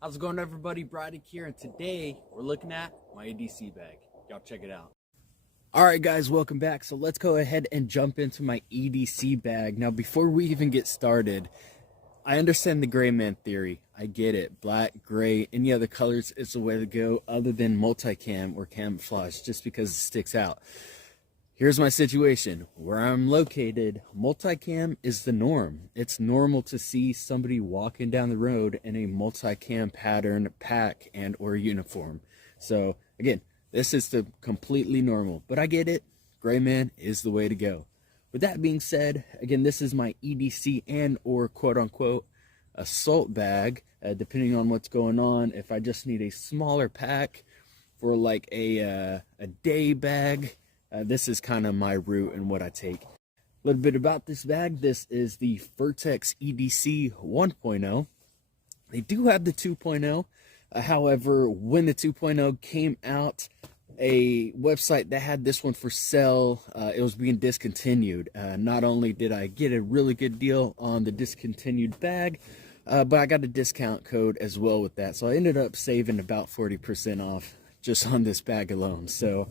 How's it going, everybody? Braddock here, and today we're looking at my EDC bag. Y'all check it out. Alright guys, welcome back. So let's go ahead and jump into my EDC bag. Now before we even get started, I understand the gray man theory. I get it. Black, gray, any other colors is the way to go other than multicam or camouflage just because it sticks out. Here's my situation. Where I'm located, multicam is the norm. It's normal to see somebody walking down the road in a multicam pattern pack and or uniform. So again, this is the completely normal, but I get it. Gray man is the way to go. With that being said, again, this is my EDC and or quote unquote assault bag, depending on what's going on. If I just need a smaller pack for like a day bag, this is kind of my route and what I take. A little bit about this bag. This is the Vertx EDC 1.0. They do have the 2.0. However, when the 2.0 came out, a website that had this one for sale, it was being discontinued. Not only did I get a really good deal on the discontinued bag, but I got a discount code as well with that. So I ended up saving about 40% off just on this bag alone. So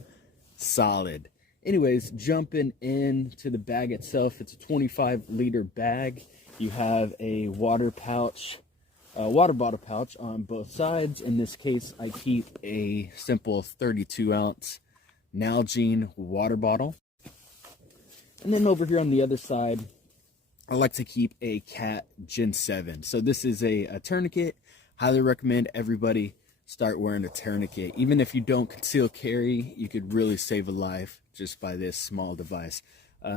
solid. Anyways, jumping into the bag itself, it's a 25-liter bag. You have a water bottle pouch on both sides. In this case, I keep a simple 32-ounce Nalgene water bottle. And then over here on the other side, I like to keep a Cat Gen 7. So this is a tourniquet. Highly recommend everybody start wearing a tourniquet. Even if you don't conceal carry, you could really save a life just by this small device.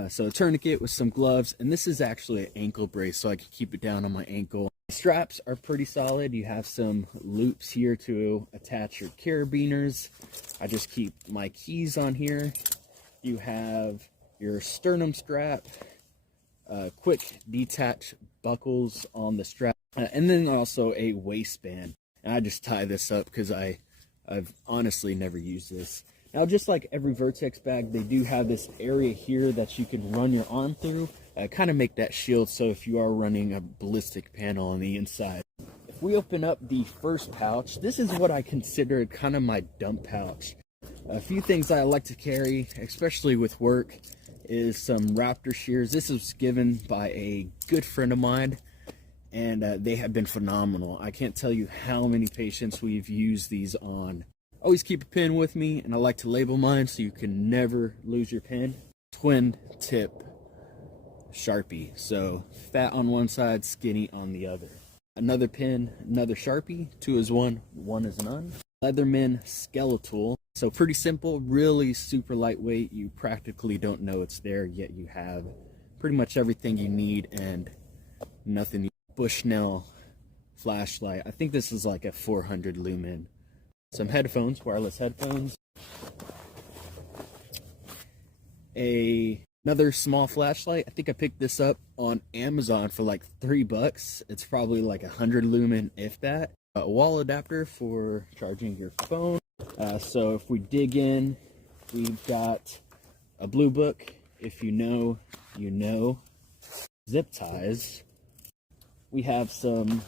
So a tourniquet with some gloves, and this is actually an ankle brace so I can keep it down on my ankle. The straps are pretty solid. You have some loops here to attach your carabiners. I just keep my keys on here. You have your sternum strap, quick detach buckles on the strap, and then also a waistband. And I just tie this up because I've honestly never used this. Now, just like every Vertx bag, they do have this area here that you can run your arm through, kind of make that shield so if you are running a ballistic panel on the inside. If we open up the first pouch, this is what I consider kind of my dump pouch. A few things I like to carry, especially with work, is some Raptor shears. This was given by a good friend of mine, and they have been phenomenal. I can't tell you how many patients we've used these on. Always keep a pen with me, and I like to label mine so you can never lose your pen. Twin tip Sharpie, so fat on one side, skinny on the other. Another pen, another Sharpie, 2 is 1, 1 is none. Leatherman Skeletal, so pretty simple, really super lightweight. You practically don't know it's there, yet you have pretty much everything you need and nothing. Bushnell flashlight. I think this is like a 400 lumen. Some headphones, wireless headphones. Another small flashlight. I think I picked this up on Amazon for like $3. It's probably like 100 lumen, if that. A wall adapter for charging your phone. So if we dig in, we've got a blue book. If you know, you know. Zip ties. We have some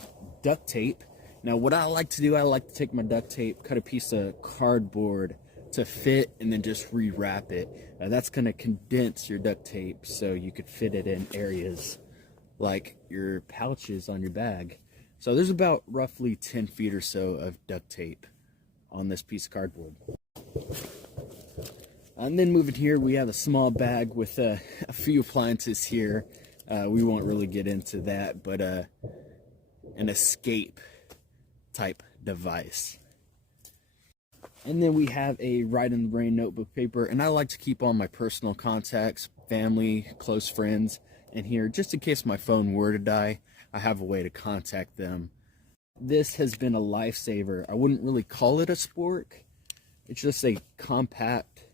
duct tape. Now, what I like to do, I like to take my duct tape, cut a piece of cardboard to fit, and then just rewrap it. That's going to condense your duct tape so you could fit it in areas like your pouches on your bag. So there's about roughly 10 feet or so of duct tape on this piece of cardboard. And then moving here, we have a small bag with a few appliances here. We won't really get into that, but an escape type device. And then we have a write in the brain notebook paper, and I like to keep all my personal contacts, family, close friends in here, just in case my phone were to die. I have a way to contact them. This has been a lifesaver. I wouldn't really call it a spork. It's just a compact,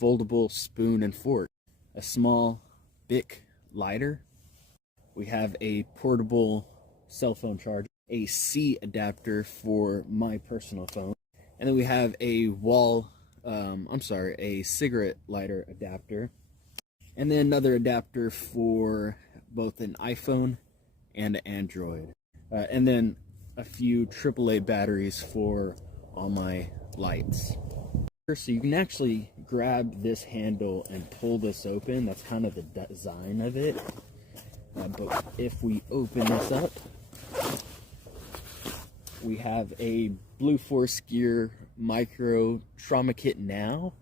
foldable spoon and fork. A small Bic lighter. We have a portable cell phone charger, a C adapter for my personal phone, and then we have a a cigarette lighter adapter, and then another adapter for both an iPhone and an Android, and then a few AAA batteries for all my lights. So you can actually grab this handle and pull this open. That's kind of the design of it. But if we open this up, we have a Blue Force Gear Micro Trauma Kit now.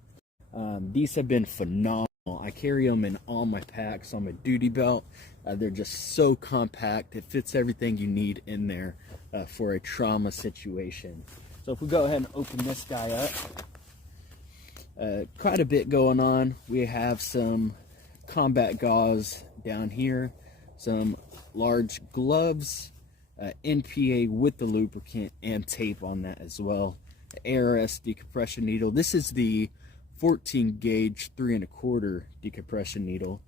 These have been phenomenal. I carry them in all my packs on my duty belt. They're just so compact. It fits everything you need in there for a trauma situation. So if we go ahead and open this guy up, quite a bit going on. We have some combat gauze down here, some large gloves, NPA with the lubricant and tape on that as well. The ARS decompression needle. This is the 14 gauge 3 1/4 decompression needle.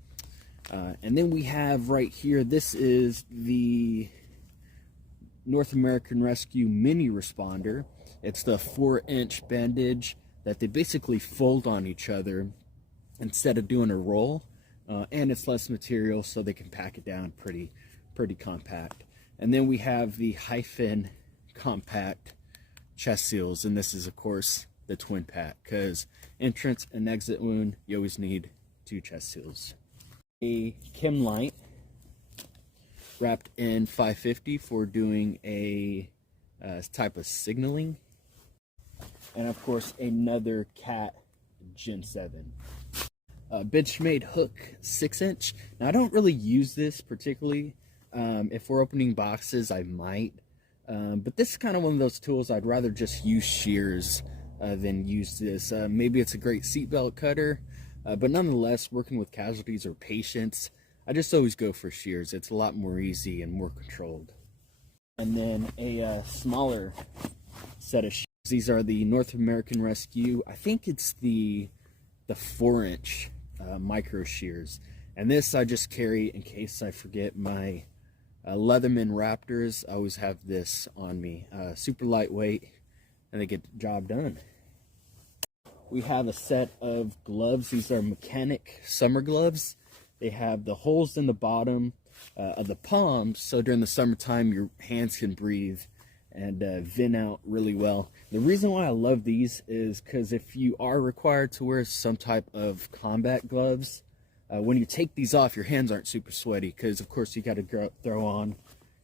And then we have right here, this is the North American Rescue Mini Responder. It's the 4-inch bandage that they basically fold on each other instead of doing a roll. And it's less material, so they can pack it down pretty compact. And then we have the Hyphen compact chest seals, and this is of course the twin pack, because entrance and exit wound, you always need 2 chest seals. A chem light wrapped in 550 for doing a type of signaling, and of course another Cat Gen 7. Benchmade hook 6-inch. Now I don't really use this particularly. If we're opening boxes, I might. But this is kind of one of those tools I'd rather just use shears than use this. Maybe it's a great seatbelt cutter, but nonetheless, working with casualties or patients, I just always go for shears. It's a lot more easy and more controlled. And then a smaller set of shears. These are the North American Rescue. I think it's the 4-inch micro shears. And this I just carry in case I forget my Leatherman Raptors. I always have this on me. Super lightweight, and they get the job done. We have a set of gloves. These are mechanic summer gloves. They have the holes in the bottom of the palms, so during the summertime your hands can breathe and vent out really well. The reason why I love these is because if you are required to wear some type of combat gloves, when you take these off, your hands aren't super sweaty, because of course you got to throw on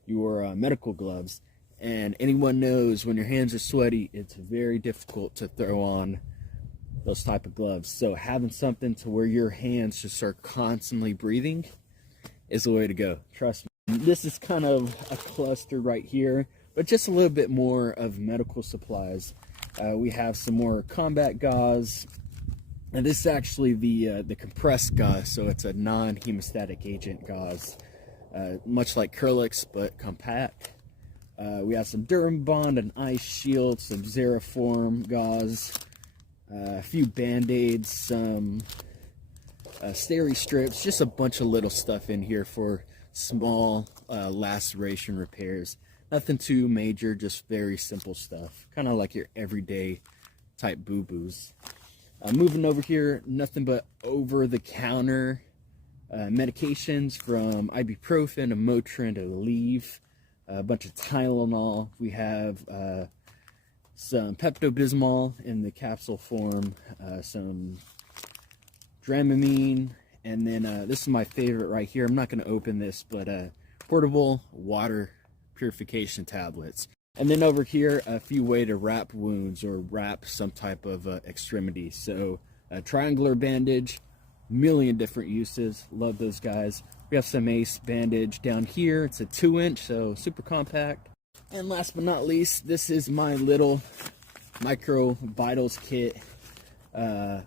your medical gloves, and anyone knows when your hands are sweaty, it's very difficult to throw on those type of gloves. So having something to where your hands just are constantly breathing is the way to go. Trust me. This is kind of a cluster right here, but just a little bit more of medical supplies. We have some more combat gauze, and this is actually the compressed gauze, so it's a non-hemostatic agent gauze, much like Curlix but compact. We have some Durambond, an ice shield, some Xeraform gauze, a few band-aids, some steri strips, just a bunch of little stuff in here for small laceration repairs. Nothing too major, just very simple stuff, kind of like your everyday type boo-boos. Moving over here, nothing but over-the-counter medications, from ibuprofen to Motrin to Aleve, a bunch of Tylenol. We have some Pepto-Bismol in the capsule form, some Dramamine, and then this is my favorite right here. I'm not going to open this, but portable water purification tablets. And then over here, a few way to wrap wounds or wrap some type of extremity. So a triangular bandage, million different uses. Love those guys. We have some Ace bandage down here. It's a 2-inch, so super compact. And last but not least, this is my little micro vitals kit. A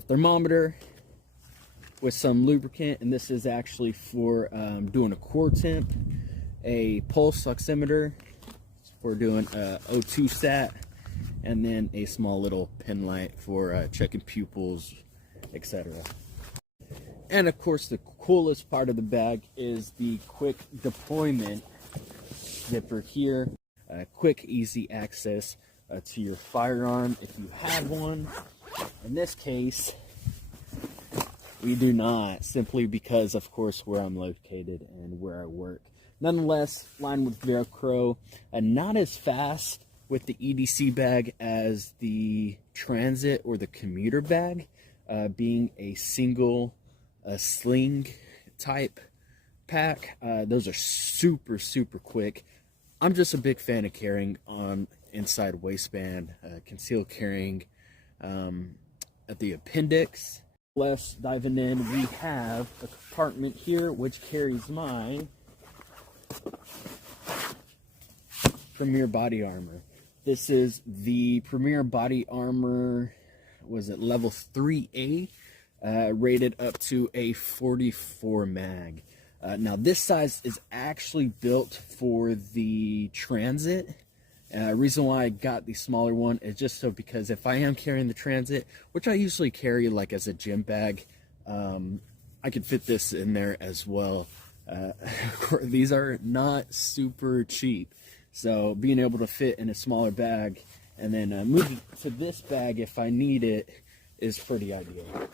thermometer with some lubricant, and this is actually for doing a core temp. A pulse oximeter for doing O2 stat, and then a small little pin light for checking pupils, etc. And of course, the coolest part of the bag is the quick deployment zipper here. Quick, easy access to your firearm if you have one. In this case, we do not, simply because, of course, where I'm located and where I work. Nonetheless, lined with Velcro, and not as fast with the EDC bag as the transit or the commuter bag, being a single sling type pack. Those are super quick. I'm just a big fan of carrying on inside waistband, concealed carrying at the appendix. Less diving in, we have a compartment here which carries my Premier body armor. This is the Premier body armor, was it level 3A, rated up to a 44 mag. Now this size is actually built for the transit. Reason why I got the smaller one is just so because if I am carrying the transit, which I usually carry like as a gym bag, I could fit this in there as well. These are not super cheap, so being able to fit in a smaller bag and then move it to this bag if I need it is pretty ideal.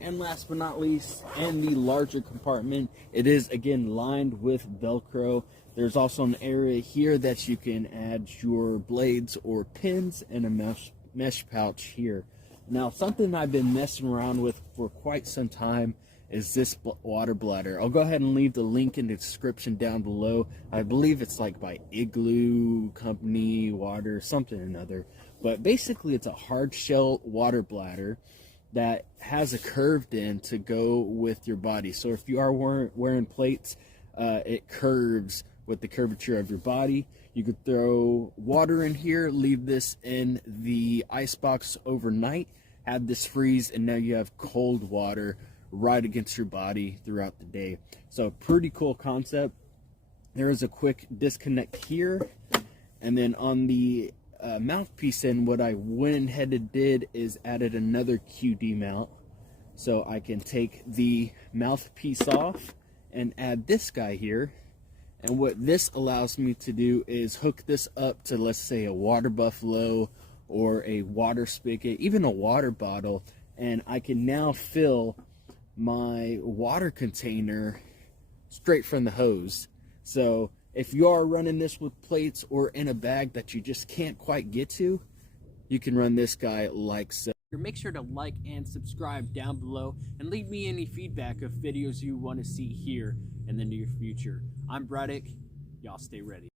And last but not least, in the larger compartment, it is again lined with Velcro. There's also an area here that you can add your blades or pins, and a mesh pouch here. Now, something I've been messing around with for quite some time is this water bladder. I'll go ahead and leave the link in the description down below. I believe it's like by Igloo Company Water, something or another. But basically, it's a hard shell water bladder that has a curved end to go with your body. So if you are wearing plates, it curves with the curvature of your body. You could throw water in here, leave this in the ice box overnight, have this freeze, and now you have cold water right against your body throughout the day. So pretty cool concept. There is a quick disconnect here, and then on the mouthpiece end, what I went ahead and did is added another QD mount, so I can take the mouthpiece off and add this guy here. And what this allows me to do is hook this up to, let's say, a water buffalo or a water spigot, even a water bottle, and I can now fill my water container straight from the hose. So if you are running this with plates or in a bag that you just can't quite get to, you can run this guy like so. Make sure to like and subscribe down below and leave me any feedback of videos you want to see here in the near future. I'm Vertx. Y'all stay ready.